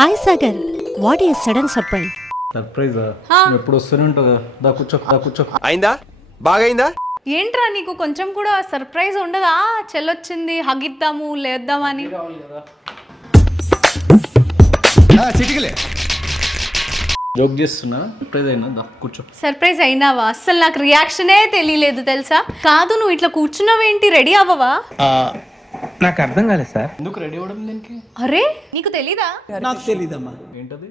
Hi Sagar, what is sudden surprise? సర్ప్రైజా? ఎప్పుడు వస్తూనే ఉంటుంది. దా కూర్చో. అయిందా? బాగైందా? ఏంట్రా నీకు కొంచెం కూడా సర్ప్రైజ్ ఉండదా? చెల్లొచ్చింది, హగిద్దాము లేద్దామని. చిటికలే జోక్ చేస్తున్నా. సర్ప్రైజ్ అయినా? దా కూర్చో. సర్ప్రైజ్ అయినావా? అస్సలు నాకు రియాక్షనే తెలియలేదు తెలుసా. కాదు, నువ్వు ఇట్లా కూర్చున్నావేంటి? రెడీ అవ్వవా? నాకు అర్థం కాలేదు సార్. ఎందుకు రెడీ అవ్వడం దీనికి? అరే నీకు తెలీదా? నాకు తెలీదమ్మా. ఏంటది?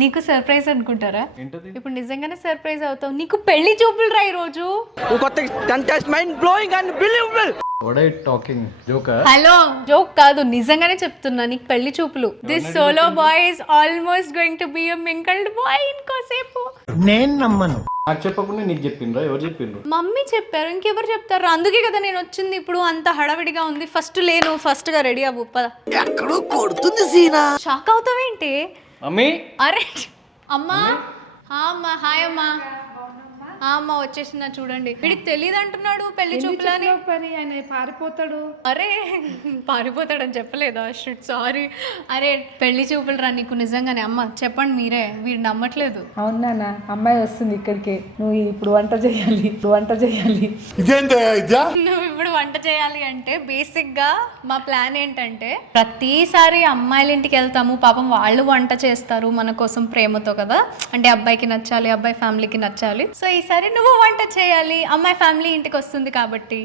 నీకు సర్ప్రైజ్ అనుకుంటారా? ఏంటది? ఇప్పుడు నిజంగానే సర్ప్రైజ్ అవుతావు. నీకు పెళ్లి చూపులు రా ఈరోజు. What are you talking? జోకా? హలో, జోక్ కాదు, నిజంగానే చెప్తున్నా. నీకు పెళ్లి చూపులు. This solo boy is almost going to be a mingled boy ఇంకోసేపు. నేను నమ్మను. నాకు చెప్పకుండా నీకు చెప్పిండ్రా? ఎవరు చెప్పిండ్రు? మమ్మీ చెప్పారు, ఇంకెవరు చెప్తారు? అందుకే కదా నేను వచ్చింది. ఇప్పుడు అంత హడావిడిగా ఉంది. ఫస్ట్ గా రెడీ అవ్వు. పద. ఎక్కడో కొడుతుంది సీనా. షాక్ అవుతావేంటి? మమ్మీ అరే అమ్మా. అమ్మా హాయ్ అమ్మా. అమ్మ వచ్చేసిన చూడండి. వీడికి తెలియదు అంటున్నాడు పెళ్లి చూపులని. ఆయన పారిపోతాడు. అరే పారిపోతాడని చెప్పలేదా? Shit sorry. అరే పెళ్లి చూపులు రా నీకు నిజంగానే. అమ్మ చెప్పండి మీరే, వీడు నమ్మట్లేదు. అవునా, అమ్మాయి వస్తుంది ఇక్కడికి. నువ్వు ఇప్పుడు వంట చేయాలి. నువ్వు ఇప్పుడు వంట చేయాలి అంటే బేసిక్ గా మా ప్లాన్ ఏంటంటే, ప్రతిసారి అమ్మాయిల ఇంటికి వెళ్తాము, పాపం వాళ్ళు వంట చేస్తారు మన కోసం ప్రేమతో కదా. అంటే అబ్బాయికి నచ్చాలి, అబ్బాయి ఫ్యామిలీకి నచ్చాలి. సో ఈసారి నువ్వు వంట చేయాలి, అమ్మాయి ఫ్యామిలీ ఇంటికి వస్తుంది కాబట్టి.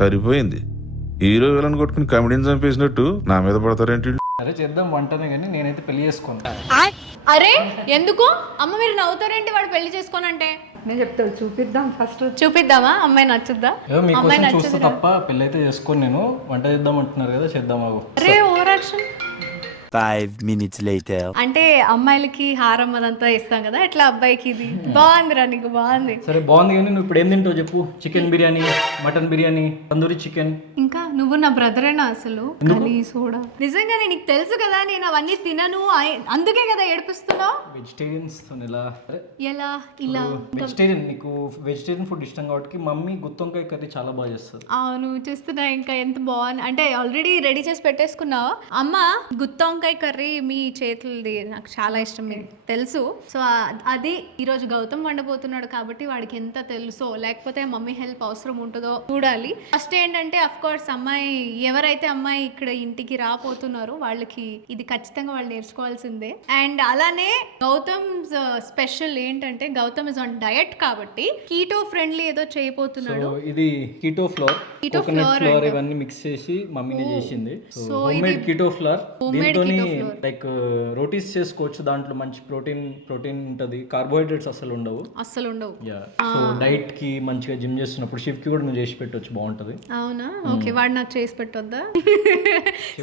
సరిపోయింది. హీరో విలన్ కొట్టుకుని కమెడీని చంపేసినట్టు నా మీద పడతారేంటి? అరే చేద్దాం వంటనే, కానీ నేనైతే పెళ్లి చేసుకోను. అరే ఎందుకు అమ్మ మీరు నవ్వుతారేంటి? వాడు పెళ్లి చేసుకోనంటే నేను చెప్తాడు. చూపిద్దాం ఫస్ట్. చూపిద్దామా? అమ్మాయి నచ్చుద్దా? మీకోసం చూస్తే తప్ప పెళ్లి అయితే చేసుకోను నేను. వంట చేద్దాం అంటున్నారు కదా, చేద్దాం. అరే ఓవర్ యాక్షన్. 5 minutes later. అంటే అమ్మాయిలకి హారం అదంతా ఇస్తాం కదా, ఎట్లా అబ్బాయికి ఇది బాగుందిరా. నీకు బాగుంది. సరే బాగుంది, కానీ నువ్వు ఇప్పుడు ఏం తింటావు చెప్పు? Chicken biryani, mutton biryani, tandoori chicken. ఇంకా నువ్వు నా బ్రదరేనా అసలు? కానీ సోడా నిజంగానే నీకు తెలుసు కదా నేను అవన్నీ తినను, అందుకే కదా ఏడిపిస్తున్నావు. వెజిటేరియన్స్ ఎలా ఇలా? వెజిటేరియన్, నీకు వెజిటేరియన్ ఫుడ్ ఇష్టం కాబట్టి మమ్మీ గుత్తొంకాయ కర్రీ చాలా బాగా చేస్తుంది. అవును చూస్తున్నా. ఇంకా ఎంత బాగుంది అంటే ఆల్రెడీ రెడీ చేసి పెట్టేసుకున్నావా? అమ్మ గుత్తొంకాయ కర్రీ మీ చేతులది నాకు చాలా ఇష్టం, మీకు తెలుసు. సో అది ఈరోజు గౌతమ్ వండబోతున్నాడు కాబట్టి వాడికి ఎంత తెలుసో, లేకపోతే మమ్మీ హెల్ప్ అవసరం ఉంటుందో చూడాలి. ఫస్ట్ ఏంటంటే అఫ్ కోర్స్ అమ్మాయి, ఎవరైతే అమ్మాయి ఇక్కడ ఇంటికి రాపోతున్నారో వాళ్ళకి ఇది ఖచ్చితంగా వాళ్ళు నేర్చుకోవాల్సిందే. అండ్ అలానే గౌతమ్ స్పెషల్ ఏంటంటే, గౌతమ్ ఇస్ ఆన్ డయట్ కాబట్టి కీటో ఫ్రెండ్లీ ఏదో చేయబోతున్నాడు. ఇది కీటో ఫ్లోర్, కోకోనట్ ఫ్లోర్ ఇవన్నీ మిక్స్ చేసి మమ్మీనే చేసింది. So homemade keto floor. దీంతో లైక్ రోటీస్ చేసుకోవచ్చు. దాంట్లో మంచి ప్రోటీన్ ఉంటది, కార్బోహైడ్రేట్స్ అసలు ఉండవు. సో డైట్ కి మంచిగా జిమ్ చేస్తున్నప్పుడు షిఫ్ట్ కి కూడా నువ్వు చేసి పెట్టవచ్చు, బాగుంటది. అవునా? ఓకే, వాడు నాకు చేసి పెట్టొద్దా?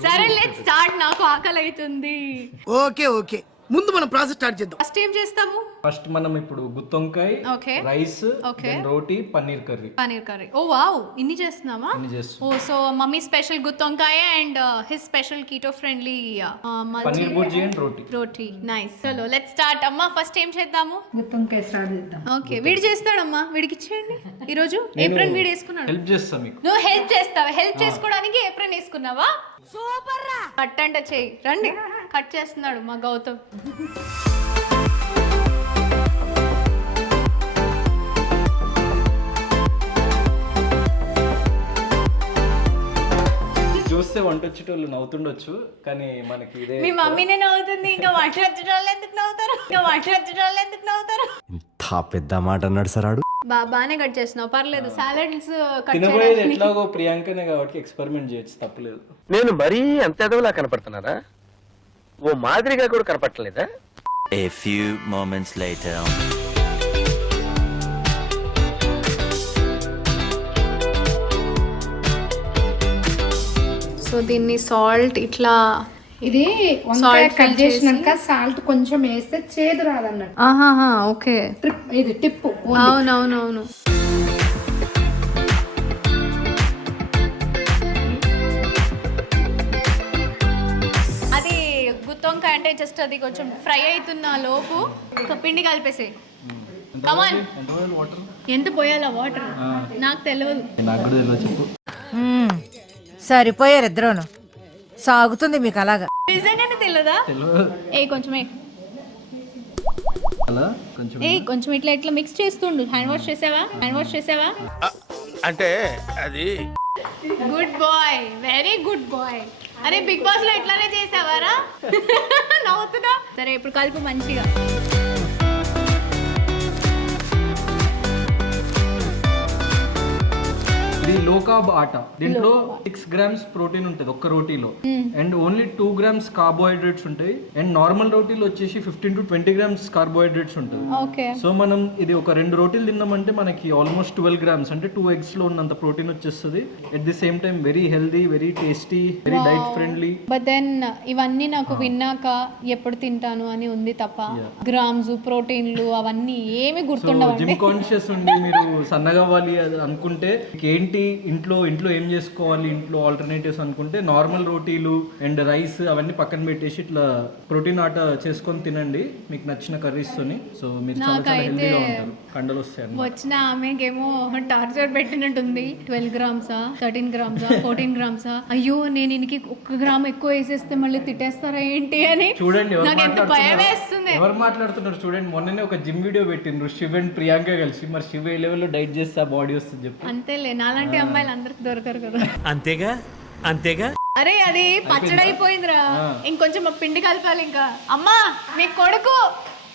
సరే లెట్స్ స్టార్ట్. నాకు ఆకలి అవుతుంది. ఓకే ముందు మనం ప్రాసెస్ స్టార్ట్ చేద్దాం. ఫస్ట్ ఏం చేస్తాము? ఫస్ట్ మనం ఇప్పుడు గుత్తొంకాయ, రైస్, రోటీ, పన్నీర్ కర్రీ. ఓ వావ్, ఇన్ని చేస్తున్నామా? ఓ సో మమ్మీ స్పెషల్ గుత్తొంకాయ and his special keto friendly paneer bhurji and roti. Nice. చలో లెట్స్ స్టార్ట్. అమ్మా ఫస్ట్ ఏం చేద్దాము? గుత్తొంకాయ స్టార్ట్ చేద్దాం. ఓకే, వీడు చేస్తాడమ్మా, వీడికి ఇచ్చేయండి. ఈ రోజు ఏప్రిల్ వీడు వేసుకున్నాడు. హెల్ప్ చేస్తా మీకు. నువ్వు హెల్ప్ చేస్తావా? హెల్ప్ చేసుకోవడానికి ఏప్రిల్ వేసుకున్నావా? సూపర్ రా. కట్ అంటే చెయ్యి. రండి, కట్ చేస్తున్నాడు మా గౌతమ్. చూస్తే వంట వచ్చేటోళ్ళు నవ్వుతుండొచ్చు, కానీ మనకి ఇదే. మీ మమ్మీనే నవ్వుతుంది, ఇంకా వంట వచ్చేటోళ్ళు ఎందుకు నవ్వుతారు? ఇంత పెద్ద మాట అన్నాడు సార్ ఆడు. బాగానే కట్ చేస్తున్నావు, పర్లేదు. సాలడ్స్ కట్ తినబోయేది ఎట్లాగో ప్రియాంకనే కాబట్టి ఎక్స్పెరిమెంట్ చేయొచ్చు, తప్పలేదు. నేను మరీ అంత ఎదవలా కనపడుతున్నారా? ఓ మాదిరిగా కూడా కనపడలేదా? A few moments later. So దీన్ని సాల్ట్ ఇట్లా, ఇది వంకాయ కట్ చేసినాక సాల్ట్ కొంచెం వేస్తే చేదు రాదన్నట్టు. ఓకే. ఇది టిప్పు. అవునవునవును. అది గుత్తొంకాయ అంటే జస్ట్ అది కొంచెం ఫ్రై అవుతున్న లోపు పిండి కలిపేసే. కమాన్. ఎంత పోయాలా వాటర్? నాకు తెలియదు. నాకు కూడా తెలియదు, చెప్పు. సరిపోయారు ఇద్దరును. సాగుతుంది మీకు అలాగా. నిజంగానే తెలియదా? ఏ కొంచెమే అలా కొంచెం కొంచెం ఇట్లా ఇట్లా మిక్స్ చేస్తుండు. హ్యాండ్ వాష్ చేసావా? అంటే అది good boy, very good boy. అరే బిగ్ బాస్ లో ఇట్లానే చేసావారా? నవ్వుతున్నా. సరే ఇప్పుడు కలుపు మంచిగా. ఇది లో కార్బ్ ఆట. దీంట్లో 6 grams ప్రోటీన్ ఉంటుంది ఒక్క రోటీలో, అండ్ ఓన్లీ 2 grams కార్బోహైడ్రేట్స్ ఉంటాయి. అండ్ నార్మల్ రోటీలో వచ్చేసి 15 to 20 grams కార్బోహైడ్రేట్స్ ఉంటుంది. ఓకే. సో మనం ఇది ఒక 2 రోటీలు తిన్నామంటే మనకి ఆల్మోస్ట్ 12 grams అంటే 2 eggs లో ఉన్నంత ప్రోటీన్ వచ్చేస్తుంది. At the same time very healthy, very tasty, very diet friendly. But then ఇవన్నీ నాకు విన్నాక ఎప్పుడు తింటాను అని ఉంది తప్ప గ్రామ్స్ ప్రోటీన్లు అవన్నీ ఏమి గుర్తుండవండి. జిమ్ కాన్షియస్ ఉండి మీరు సన్నగా అవ్వాలి అది అనుకుంటే ఏంటి ఇంట్లో ఏం చేసుకోవాలి, ఇంట్లో ఆల్టర్నేటివ్స్ అనుకుంటే నార్మల్ రోటీలు అండ్ రైస్ అవన్నీ పక్కన పెట్టేసి ఇట్లా ప్రోటీన్ ఆట చేసుకొని తినండి మీకు నచ్చిన కర్రీస్ తోని. సో మీరు చాలా హెల్దీగా ఉంటారు, కండలు వస్తాయి. వచ్చిన ఆమెకేమో టార్చర్ పెట్టినట్టుంది. 12 grams 13 grams 14 grams. అయ్యో నేను ఇనికి 1 గ్రామ్ ఎక్కువ వేసేస్తే మళ్ళీ తిట్టేస్తారా ఏంటి అని చూడండి నాకు ఎంత భయం వేస్తుంది. ఎవరు మాట్లాడుతున్నారు చూడండి. మొన్ననే ఒక జిమ్ వీడియో పెట్టిండ్రు శివ్ అండ్ ప్రియాంక కలిసి. మరి శివ్ ఏ లెవెల్లో డైట్ చేస్తే బాడీ వస్తుంది చెప్పు. అంతేలే, నాలాంటి అమ్మాయిలు అందరికి దొరకరు కదా. అంతేగా అరే అది పచ్చడైపోయిందిరా, ఇంకొంచెం పిండి కలపాలి. ఇంకా అమ్మా మీ కొడుకు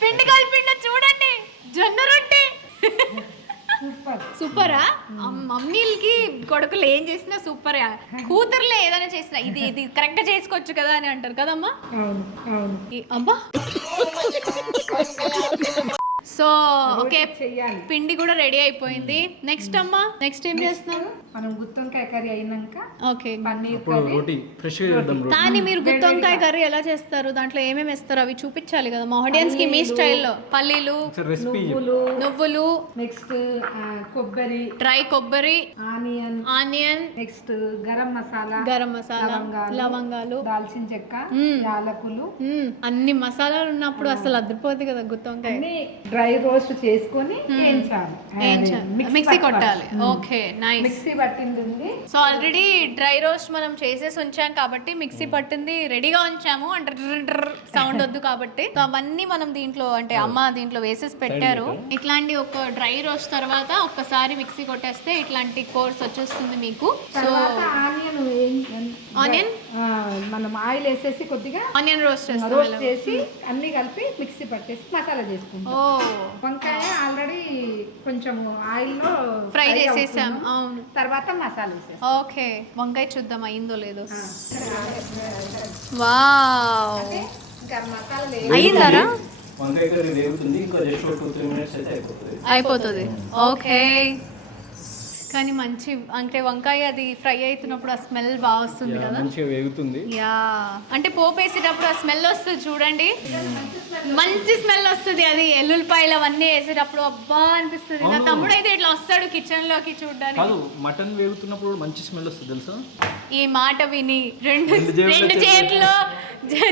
పిండి కలిపిండ చూడండి, జొన్న రొట్టె. సూపరా? మమ్మీలకి కొడుకులు ఏం చేసినా సూపర్. కూతుర్లే ఏదైనా చేసినా ఇది కరెక్ట్ గా చేసుకోవచ్చు కదా అని అంటారు కదమ్మా. అమ్మా సో ఓకే, పిండి కూడా రెడీ అయిపోయింది. నెక్స్ట్ అమ్మా, నెక్స్ట్ ఏం చేస్తున్నాం? మనం గుత్తొంకాయ కర్రీ అయినాక ఓకే పన్నీర్ రోటీ ఫ్రెష్ గా చేద్దాం. కానీ మీరు గుత్తొంకాయ కర్రీ ఎలా చేస్తారు, దాంట్లో ఏమేమి వేస్తారు అవి చూపించాలి కదా మా ఆడియన్స్ కి మీ స్టైల్లో. పల్లీలు, నువ్వులు, నెక్స్ట్ కొబ్బరి, డ్రై కొబ్బరి, ఆనియన్, నెక్స్ట్ గరం మసాలా, లవంగాలు, దాల్చిన చెక్క, యాలకులు, అన్ని మసాలాలు ఉన్నప్పుడు అసలు అదిరిపోతుంది కదా గుత్తొంకాయ. డ్రై రోస్ట్ చేసుకొని మిక్సీ కొట్టాలి. Okay, nice. మిక్సీ పట్టింది. సో ఆల్రెడీ డ్రై రోస్ట్ మనం చేసేసి ఉంచాం కాబట్టి మిక్సీ పట్టింది రెడీగా ఉంచాము. అంటే సౌండ్ వద్దు కాబట్టి సో అవన్నీ మనం దీంట్లో అంటే అమ్మ దీంట్లో వేసేసి పెట్టారు. ఇట్లాంటి ఒక డ్రై రోస్ట్ తర్వాత ఒక్కసారి మిక్సీ కొట్టేస్తే ఇట్లాంటి కోర్స్ వచ్చేస్తుంది మీకు. సో ఆనియన్ మనం ఆయిల్ వేసేసి కొద్దిగా ఆనియన్ రోస్ట్ చేసి అన్ని కలిపి మిక్సీ పట్టేసి మసాలా చేసుకుంటాం. వంకాయ ఆల్రెడీ కొంచెం ఆయిల్ లో ఫ్రై చేసేసాం. అవును, తర్వాత మసాలా వేసేసాం. ఓకే, వంకాయ చూద్దాం అయిందో లేదో. వావ్, అయిందారా? వంకాయ కర్రీ వేగుతుంది, ఇంకా జస్ట్ 2-3 minutes అయితే అయిపోతుంది. ఓకే, కానీ మంచి అంటే వంకాయ అది ఫ్రై అవుతున్నప్పుడు ఆ స్మెల్ బాగా వస్తుంది కదా, మంచిగా వేగుతుంది. యా, అంటే పోపు వేసేటప్పుడు ఆ స్మెల్ వస్తుంది చూడండి, మంచి స్మెల్ వస్తుంది. అది ఎల్లుల్లిపాయలు అవన్నీ వేసేటప్పుడు అబ్బా అనిపిస్తుంది. నా తమ్ముడు అయితే ఇట్లా వస్తాడు కిచెన్ లోకి చూడడానికి. కాదు, మటన్ వేగుతున్నప్పుడు మంచి స్మెల్ వస్తుంది తెలుసా. ఈ మాట విని రెండు చేతులు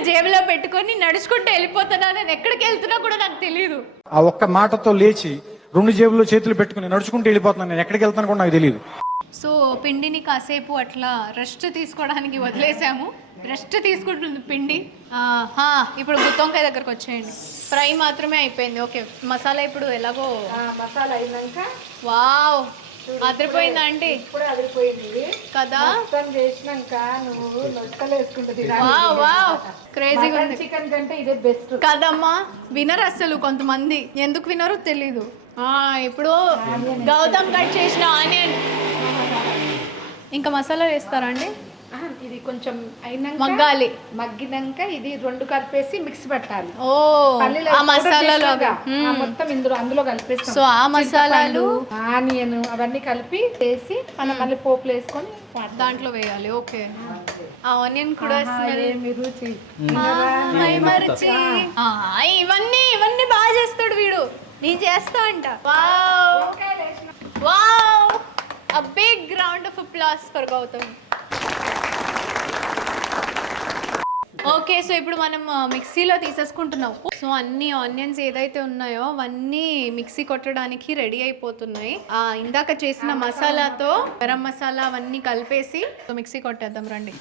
జేబులో పెట్టుకొని నడుచుకుంటూ వెళ్ళిపోతున్నా. నేను ఎక్కడికి వెళ్తున్నా కూడా నాకు తెలియదు. ఆ ఒక్క మాటతో లేచి 2 జేబుల్లో చేతులు పెట్టుకుని నడుచుకుంటూ వెళ్ళిపోతున్నాను. నేను ఎక్కడికి వెళ్తాను కూడా నాకు తెలియదు. సో పిండిని కాసేపు అట్లా రెస్ట్ తీసుకోవడానికి వదిలేసాము. రెస్ట్ తీసుకుంటుంది పిండి. ఇప్పుడు గుత్తొంకాయ దగ్గరకు వచ్చేయండి. ఫ్రై మాత్రమే అయిపోయింది. ఓకే, మసాలా ఇప్పుడు ఎలాగో మసాలా అయినాక వావ్ అదిరిపోయిందా ఆంటీ? ఇప్పుడు అదిరిపోయింది కదా. మొత్తం చేసినాక నువ్వు లొట్టలు వేసుకుంటుంది. వావ్ వావ్, క్రేజీగా ఉంది. చికెన్ కంటే ఇదే బెస్ట్ కదమ్మా. వినరు అసలు కొంతమంది, ఎందుకు వినరో తెలీదు. ఇప్పుడు గౌతమ్ కట్ చేసిన ఆనియన్ ఇంకా మసాలా వేస్తారా అండి? ఇది కొంచెం అయినాక మగ్గాలి. మగ్గినాక ఇది 2 కలిపేసి మిక్స్ పెట్టాలి. ఓ, ఆ మసాలాలు మొత్తం అందులో కలిపేస్తాం. సో ఆ మసాలాలు ఆనియన్ అవన్నీ కలిపి వేసి మనం మళ్ళీ పోపులు వేసుకొని దాంట్లో వేయాలి. ఓకే, ఆ ఆనియన్ కూడా రుచి ఇవన్నీ బాగా చేస్తాడు వీడు. నేను చేస్తా అంట. Wow wow, a big round of applause for Gautam. Okay, so ఇప్పుడు మనం మిక్సీలో తీసేసుకుంటున్నాం. సో అన్ని ఆనియన్స్ ఏదైతే ఉన్నాయో అవన్నీ మిక్సీ కొట్టడానికి రెడీ అయిపోతున్నాయి. ఇందాక చేసిన మసాలాతో గరం మసాలా అవన్నీ కలిపేసి సో మిక్సీ కొట్టేద్దాం రండి.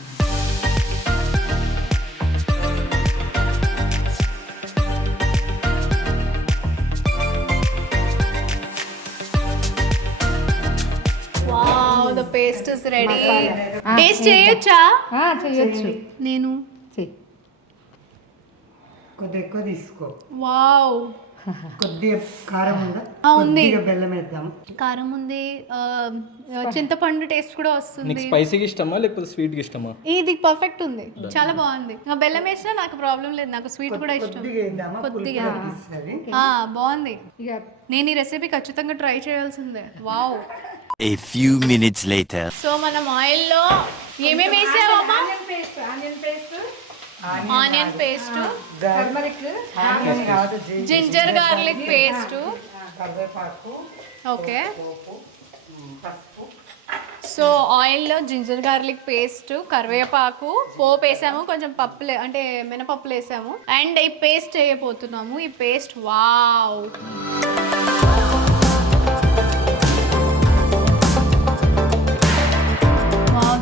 Paste is ready. టేస్ట్ చేయొచ్చా? చేయొచ్చు. నేను చెయ్యి. కొద్దిగా ఎక్కువ తీసుకో. వావ్, కొద్దిగా కారం ఉందా? ఉంది. కొద్దిగా బెల్లం వేద్దాం. కారం ఉంది, చింతపండు టేస్ట్ కూడా నీకు వస్తుంది. స్పైసీగా ఇష్టమా లేకపోతే స్వీట్గా ఇష్టమా? ఇది పర్ఫెక్ట్ ఉంది, చాలా బాగుంది. బెల్లం వేసినా నాకు ప్రాబ్లం లేదు, నాకు స్వీట్ కూడా ఇష్టం. కొద్దిగా వేద్దామా? కొద్దిగా ఇస్తుంది. బాగుంది. ఇక నేను ఈ రెసిపీ ఖచ్చితంగా ట్రై చేయాల్సిందే. Wow. A few minutes later. So మనం ఆయిల్లో ఏమేమి వేసావమ్మా? ఆనియన్ పేస్ట్, టర్మరిక్, ఆనియన్ కాదు, జింజర్ గార్లిక్ పేస్ట్. కరివేపాకు, ఓకే. పసుపు. సో ఆయిల్లో జింజర్ గార్లిక్ పేస్ట్, కరివేపాకు, పోపు వేసాము, కొంచెం పప్పులు అంటే మినపప్పులు వేసాము, అండ్ ఈ పేస్ట్ వేయబోతున్నాము. ఈ paste wow.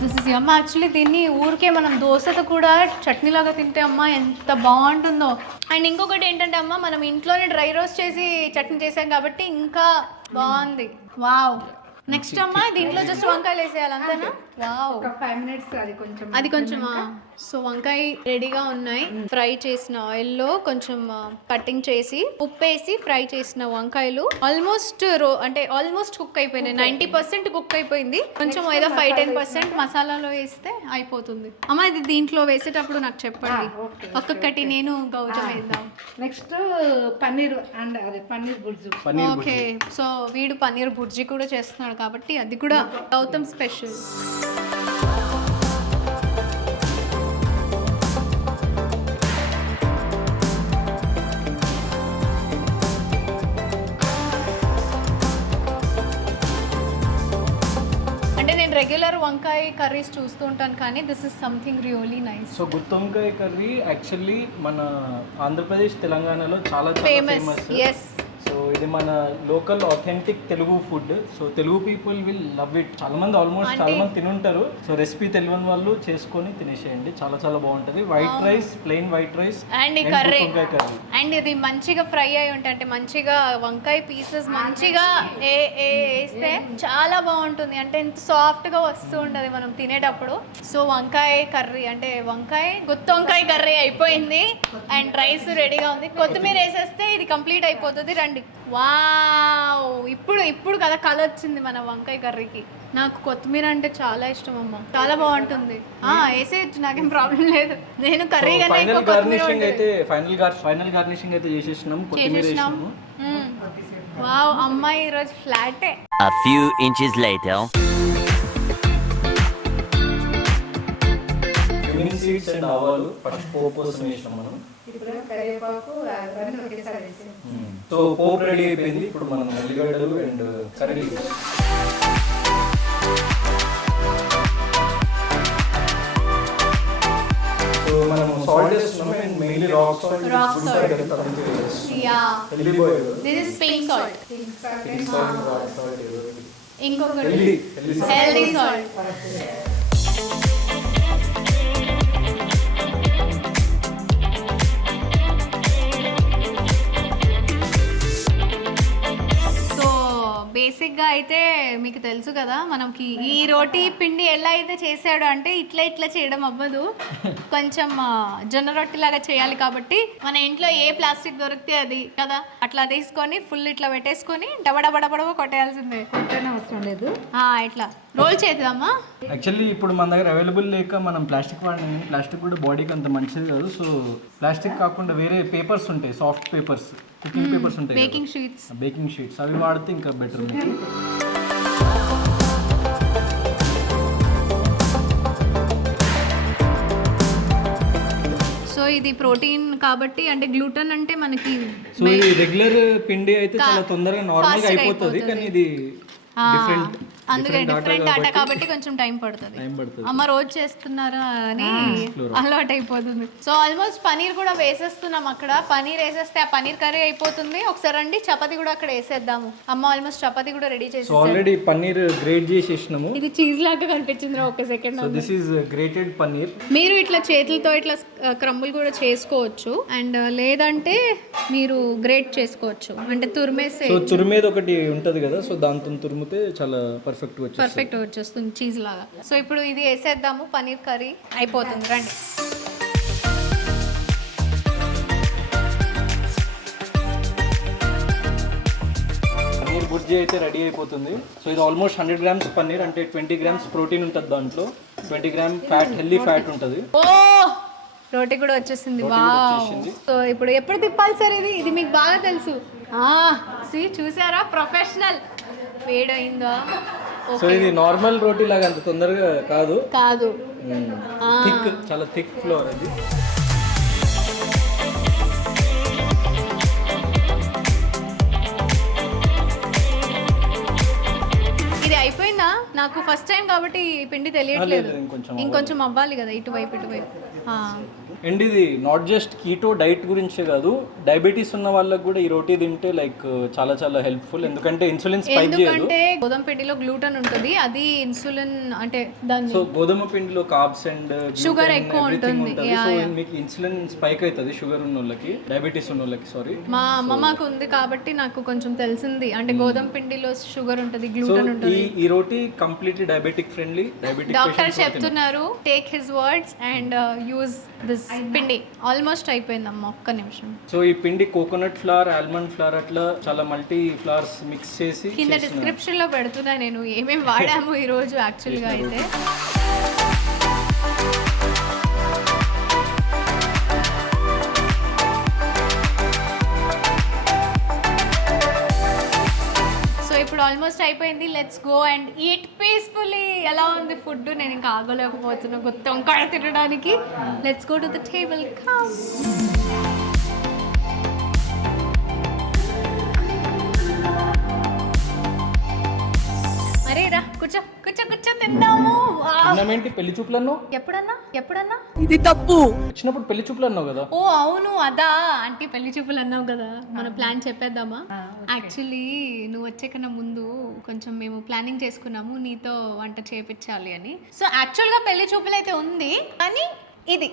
This is yum. Actually దీన్ని ఊరికే మనం దోశతో కూడా చట్నీ లాగా తింటే అమ్మ ఎంత బాగుంటుందో. అండ్ ఇంకొకటి ఏంటంటే అమ్మ, మనం ఇంట్లోనే డ్రై రోస్ట్ చేసి చట్నీ చేసాం కాబట్టి ఇంకా బాగుంది. వావ్. నెక్స్ట్ అమ్మ దీంట్లో జస్ట్ వంకాయలు వేసేయాలి అంతేనా? వావ్. ఒక 5 minutes అది కొంచెం సో వంకాయ రెడీగా ఉన్నాయి. ఫ్రై చేసిన ఆయిల్లో కొంచెం కటింగ్ చేసి ఉప్పు వేసి ఫ్రై చేసిన వంకాయలు ఆల్మోస్ట్ ఆల్మోస్ట్ కుక్ అయిపోయినాయి. 90% కుక్ అయిపోయింది. కొంచెం ఏదో 5-10% మసాలాలో వేస్తే అయిపోతుంది. అమ్మ ఇది దీంట్లో వేసేటప్పుడు నాకు చెప్పండి, ఒక్కొక్కటి నేను గౌజం వేద్దాం. నెక్స్ట్ పన్నీర్ అండ్ అదే పన్నీర్ బుర్జు. ఓకే. సో వీడు పన్నీర్ బుర్జీ కూడా చేస్తున్నాడు కాబట్టి అది కూడా గౌతమ్ స్పెషల్. అంటే నేను రెగ్యులర్ వంకాయ కర్రీస్ చూస్తూ ఉంటాను కానీ this is something really nice. So గుత్తొంకాయ కర్రీ యాక్చువల్లీ మన ఆంధ్రప్రదేశ్ తెలంగాణలో చాలా ఫేమస్. ఎస్. సో ఇది మన local authentic Telugu food. So Telugu people will love it. చాలా మంది తినుంటారు. సో రెసిపీ తెలియని వాళ్ళు చేసుకొని తినేసేయండి, చాలా చాలా బాగుంటది. White rice, plain white rice and ఈ కర్రీ అండ్ ఇది మంచిగా ఫ్రై అయి ఉంటాయి. అంటే మంచిగా వంకాయ పీసెస్ మంచిగా వేస్తే చాలా బాగుంటుంది. అంటే ఎంత సాఫ్ట్ గా వస్తూ ఉంటది మనం తినేటప్పుడు. సో వంకాయ కర్రీ అంటే గుత్తొంకాయ కర్రీ అయిపోయింది అండ్ రైస్ రెడీగా ఉంది. కొత్తిమీర వేసేస్తే ఇది కంప్లీట్ అయిపోతుంది. రండి. వావ్. ఇప్పుడు కదా కలర్ వచ్చింది మన వంకాయ కర్రీకి. నాకు కొత్తిమీర అంటే చాలా ఇష్టం అమ్మ, చాలా బాగుంటుంది. వేసేయచ్చు, నాకేం ప్రాబ్లం లేదు. నేను కర్రీ ఫైనల్ గార్నిషింగ్ అయితే చేసేసినాం. కొత్తిమీర వేసినాము. వావ్. అమ్మాయి ఈరోజు ఫ్లాటే. A few inches later. Cumin seeds and ఆవాలు ఫస్ట్ పోపు కోసం వేసినాం మనం. కరివేపాకు అవన్నీ ఒకేసారి వేసాం. సో పోపు రెడీ అయిపోయింది. ఇప్పుడు మనం ఉల్లిగడ్డలు అండ్ కర్రీ. సో మనం సాల్ట్ వేస్తున్నాం and mainly rock salt. This is pink salt. ఇంకొకటి హెల్దీ సాల్ట్. బేసిక్గా అయితే మీకు తెలుసు కదా, మనకి ఈ రోటీ పిండి ఎలా అయితే చేసాడు అంటే ఇట్లా చేయడం అవ్వదు. కొంచెం జొన్న రొట్టి లాగా చేయాలి కాబట్టి మన ఇంట్లో ఏ ప్లాస్టిక్ దొరికితే అది కదా అట్లా తీసుకొని ఫుల్ ఇట్లా పెట్టేసుకొని డబడబడబడవ కొట్టేయాల్సిందే. అవసరం లేదు, ఇట్లా రోల్ చేద్దామా. యాక్చువల్లీ ఇప్పుడు మన దగ్గర అవైలబుల్ లేక మనం ప్లాస్టిక్ వాడినాం. ప్లాస్టిక్ కూడా బాడీకి అంత మంచిది కాదు. సో ప్లాస్టిక్ కాకుండా వేరే పేపర్స్ ఉంటాయి, సాఫ్ట్ పేపర్స్, కుకింగ్ పేపర్స్ ఉంటాయి, బేకింగ్ షీట్స్ అవి వాడితే ఇంకా బెటర్. సో ఇది ప్రోటీన్ కాబట్టి, అంటే గ్లూటన్ అంటే మనకి సో ఈ రెగ్యులర్ పిండి అయితే చాలా తొందరగా నార్మల్ గా అయిపోతుంది, కానీ ఇది అందుకే డిఫరెంట్ ఆట కాబట్టి కొంచెం టైం పడుతుంది. అమ్మ రోజు చేస్తున్నారా అని అలవాటు అయిపోతుంది. సో ఆల్మోస్ట్ పనీర్ కూడా వేసేస్తున్నాం. అక్కడ పనీర్ వేసేస్తే ఆ పనీర్ కర్రీ అయిపోతుంది. ఒకసారి రండి చపాతీ కూడా అక్కడ వేసేద్దాము. అమ్మ ఆల్మోస్ట్ చపాతీ కూడా రెడీ చేసి ఆల్రెడీ పన్నీర్ గ్రేట్ చేసేసినాము. ఇది చీజ్ లాగా కనిపించింది ఒక second. So this is grated paneer. మీరు ఇట్లా చేతులతో ఇట్లా క్రంబుల్ కూడా చేసుకోవచ్చు, అండ్ లేదంటే మీరు గ్రేట్ చేసుకోవచ్చు, అంటే తురిమేసి. సో తురిమేది ఒకటి ఉంటది కదా, సో దాంతో తురిమితే చాలా పర్ఫెక్ట్గా వచ్చేస్తుంది. పర్ఫెక్ట్ వచ్చేస్తుంది చీజ్ లాగా. సో ఇప్పుడు ఇది వేసేద్దాము, పన్నీర్ కర్రీ అయిపోతుంది. రండి. పన్నీర్ బుర్జీ అయితే రెడీ అయిపోతుంది. సో ఇది ఆల్మోస్ట్ 100 grams పన్నీర్, అంటే 20 grams ప్రోటీన్ ఉంటుంది దాంట్లో, 20 grams ఫ్యాట్, హెల్దీ ఫ్యాట్ ఉంటుంది. ఓ రోటీ కూడా వచ్చేసింది. వావ్. సో ఇప్పుడు ఎప్పుడు తిప్పాలి సార్ ఇది? ఇది మీకు బాగా తెలుసు. చూసారా, ప్రొఫెషనల్. వేడైందా? సో ఇది నార్మల్ రోటీ లాగా అంత తొందరగా కాదు, థిక్, చాలా థిక్ ఫ్లోర్ అది. ఇది అయిపోయిందా? నాకు ఫస్ట్ టైం కాబట్టి పిండి తెలియట్లేదు. ఇంకొంచెం అవ్వాలి కదా, ఇటువైపు. అండ్ ఇది నాట్ జస్ట్ కీటో డైట్ గురించే కాదు, డయాబెటీస్ ఉన్న వాళ్ళకి కూడా ఈ రోటీ తింటే లైక్ చాలా చాలా హెల్ప్ఫుల్. ఎందుకంటే ఇన్సులిన్ స్పైక్ చేయదు. ఎందుకంటే గోధుమ పిండిలో గ్లూటెన్ ఉంటుంది, అది ఇన్సులిన్ అంటే దాన్ని. సో గోధుమ పిండిలో కార్బ్స్ అండ్ షుగర్ ఎక్కువ ఉంటుంది. సో మీకు ఇన్సులిన్ స్పైక్ అవుతుంది షుగర్ ఉన్న వాళ్ళకి, డయాబెటీస్ ఉన్న వాళ్ళకి. సారీ, మా అమ్మమ్మకు ఉంది కాబట్టి నాకు కొంచెం తెలిసింది. అంటే గోధుమ పిండిలో షుగర్ ఉంటుంది, గ్లూటెన్ ఉంటుంది. ఈ రోటీ కంప్లీట్లీ డయాబెటిక్ ఫ్రెండ్లీ. డాక్టర్ చెప్తున్నారు, take his words and use this పిండి. ఆల్మోస్ట్ అయిపోయిందమ్మా, ఒక్క నిమిషం. సో ఈ పిండి కోకోనట్ ఫ్లవర్, ఆల్మండ్ ఫ్లవర్, అట్లా చాలా మల్టీ ఫ్లవర్స్ మిక్స్ చేసి కింద డిస్క్రిప్షన్ లో పెడుతున్నా నేను ఏమేమి వాడాము ఈ రోజు యాక్చువల్ గా అయితే. ఇప్పుడు ఆల్మోస్ట్ అయిపోయింది. Let's go and eat peacefully. ఎలా ఉంది ఫుడ్? నేను ఇంకా ఆగలేకపోతున్నా గుత్తి వంకాయ తినడానికి. Let's go to the table. Come. అరే రా, కూర్చో కూర్చో కూర్చో, తిందాము. అన్నమేంటి పెళ్లి చూపులు అన్నావు? ఎప్పుడన్నా ఇది తప్పు. వచ్చినప్పుడు పెళ్లి చూపులు అన్నావు కదా. ఓ అవును, అదా అంటే పెళ్లి చూపులు అన్నావు కదా. మన ప్లాన్ చెప్పేద్దామా? యాక్చువల్లీ నువ్వు వచ్చే కన్నా ముందు కొంచెం మేము ప్లానింగ్ చేసుకున్నాము నీతో వంట చేపించాలి అని. సో యాక్చువల్గా పెళ్లి చూపులు అయితే ఉంది, కానీ ఇది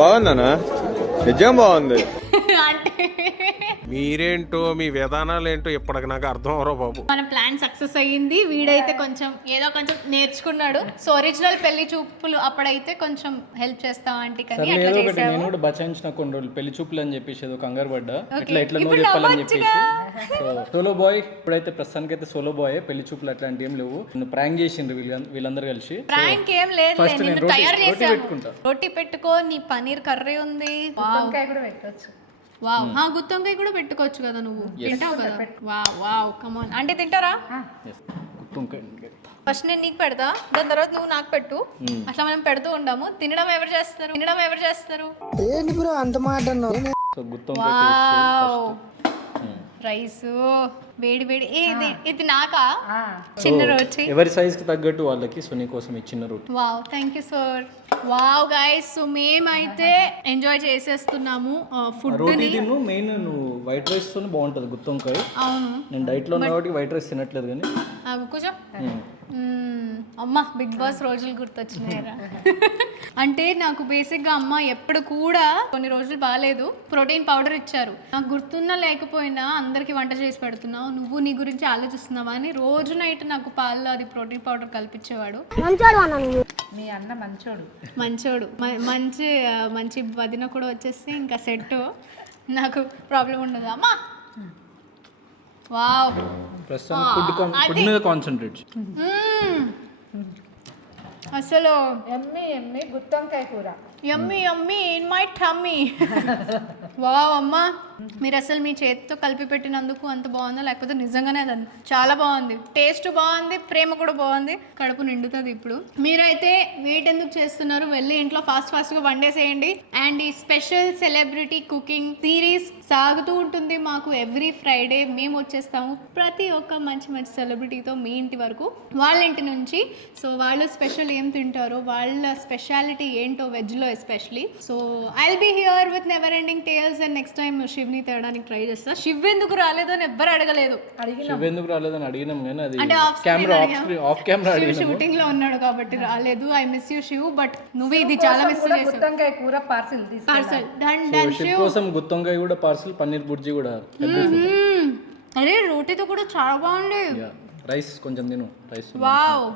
బాగుందనా? నిజం బాగుంది. అంటే మీరేంటో మీ విధానాలు ఏంటో ఇప్పటికి నాకు అర్థం అవరో బాబు. మన ప్లాన్ సక్సెస్ అయ్యింది. వీడైతే కొంచెం ఏదో కొంచెం నేర్చుకున్నాడు. సో ఒరిజినల్ పెళ్లి చూపులు అప్పుడైతే కొంచెం హెల్ప్ చేస్తాం ఆంటీ కానీ అట్లా చేసావు. నేను కూడా బచాయించిన కొన్ని రోజులు పెళ్లి చూపులు అని చెప్పేసి ఏదో కంగారు పడ్డా, ఎట్లా నువ్వు చెప్పాలని చెప్పేసి. సో సోలో బాయ్ ఇప్పుడైతే ప్రస్తుతానికి అయితే సోలో బాయ్, పెళ్లి చూపులు అట్లాంటి ఏం లేవు. నువ్వు ప్రాంక్ చేసిండ్రు వీళ్ళందరూ కలిసి. ప్రాంక్ ఏం లేదు, నేను తయారు చేసాను. రోటీ పెట్టుకో, నీ పన్నీర్ కర్రీ ఉంది, వంకాయ కూడా పెట్టొచ్చు. వావ్. గుత్తి వంకాయ కూడా పెట్టుకోవచ్చు కదా, నువ్వు తింటావు కదా. Wow wow, come on. అంటే తింటారా? ఫస్ట్ నేను నీకు పెడతా, దాని తర్వాత నువ్వు నాకు పెట్టు. అట్లా మనం పెడుతూ ఉంటాము. తినడం ఎవరు చేస్తారు? రైస్ వేడి వేడి. ఇది నాకా? చిన్న రోటీ, ఎవరి సైజ్ కి తగ్గట్టు వాళ్ళకి. సో నీ కోసం ఈ చిన్న రోటీ. Wow, thank you sir. Wow guys, so మేమైతే ఎంజాయ్ చేసేస్తున్నాము ఫుడ్ ని. మెయిన్ నువ్వు వైట్ రైస్ తోనే బాగుంటది గుత్తి వంకాయ. అవును, నేను డైట్ లో ఉన్నా కాబట్టి వైట్ రైస్ తినట్లేదు కానీ. కూర్చో. అమ్మ బిగ్ బాస్ రోజులు గుర్తొచ్చినాయరా. అంటే నాకు బేసిక్గా అమ్మ ఎప్పుడు కూడా కొన్ని రోజులు బాగాలేదు, ప్రోటీన్ పౌడర్ ఇచ్చారు. నాకు గుర్తున్నా లేకపోయినా అందరికి వంట చేసి పెడుతున్నావు, నువ్వు నీ గురించి ఆలోచిస్తున్నావా అని రోజు నైట్ నాకు పాలలో అది ప్రోటీన్ పౌడర్ కల్పించేవాడు. మీ అన్న మంచోడు. మంచి వదిన కూడా వచ్చేస్తే ఇంకా సెట్, నాకు ప్రాబ్లం ఉండదు. అమ్మా వావ్, ప్రస్తుతం ఫుడ్ మీద కాన్సంట్రేట్. అసలు ఎమ్మి గుత్తొంకాయ కూర. యమ్మీ ఇన్ మై టమ్మీ. వావ్ అమ్మా, మీరు అసలు మీ చేతితో కలిపి పెట్టినందుకు అంత బాగుందా, లేకపోతే నిజంగానే అది చాలా బాగుంది. టేస్ట్ బాగుంది, ప్రేమ కూడా బాగుంది, కడుపు నిండుతుంది. ఇప్పుడు మీరైతే వెయిట్ ఎందుకు చేస్తున్నారు? వెళ్ళి ఇంట్లో ఫాస్ట్గా వండేసేయండి. అండ్ ఈ స్పెషల్ సెలబ్రిటీ కుకింగ్ సిరీస్ సాగుతూ ఉంటుంది మాకు. ఎవ్రీ ఫ్రైడే మేము వచ్చేస్తాము ప్రతి ఒక్క మంచి సెలబ్రిటీతో మీ ఇంటి వరకు, వాళ్ళ ఇంటి నుంచి. సో వాళ్ళు స్పెషల్ ఏం తింటారో, వాళ్ళ స్పెషాలిటీ ఏంటో వెజ్లో especially. So I'll be here with never ending tales. And next time శివ్ని తేడానికి ట్రై చేస్తా. శివ్ ఎందుకు రాలేదు అని ఎవ్వరు అడగలేదు. అడిగినాం కానీ అది అంటే ఆఫ్ కెమెరా షూటింగ్ లో ఉన్నాడు కాబట్టి రాలేదు. I miss you Shiv, but నువ్వు ఇది చాలా మిస్ చేసావు. గుత్తొంకాయ కూర పార్సల్ డన్ శివ్ కోసం గుత్తి వంకాయ కూడా పార్సల్, పన్నీర్ బుర్జీ కూడా. అరే రోటీతో కూడా చాలా బాగుంది. రైస్ కొంచెం తిను, రైస్ వావ్.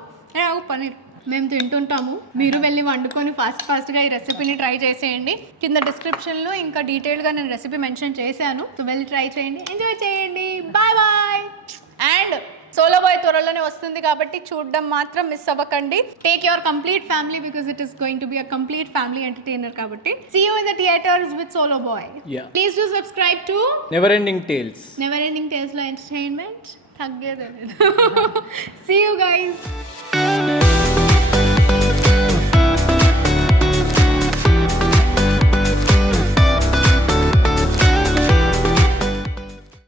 పన్నీర్ మేము తింటుంటాము, మీరు వెళ్ళి వండుకొని ఫాస్ట్గా ఈ రెసిపీని ట్రై చేసేయండి. కింద డిస్క్రిప్షన్లో ఇంకా డీటెయిల్గా నేను రెసిపీ మెన్షన్ చేశాను. సో వెళ్ళి ట్రై చేయండి, ఎంజాయ్ చేయండి. Bye bye. And solo boy త్వరలోనే వస్తుంది కాబట్టి చూడడం మాత్రం మిస్ అవ్వకండి. Take your complete family because it is going to be a complete family entertainer కాబట్టి. See you in the theatres with solo boy. Please do subscribe to never ending tales. Never ending టేల్స్లో entertainment తగ్గేదే లేదు. See you guys.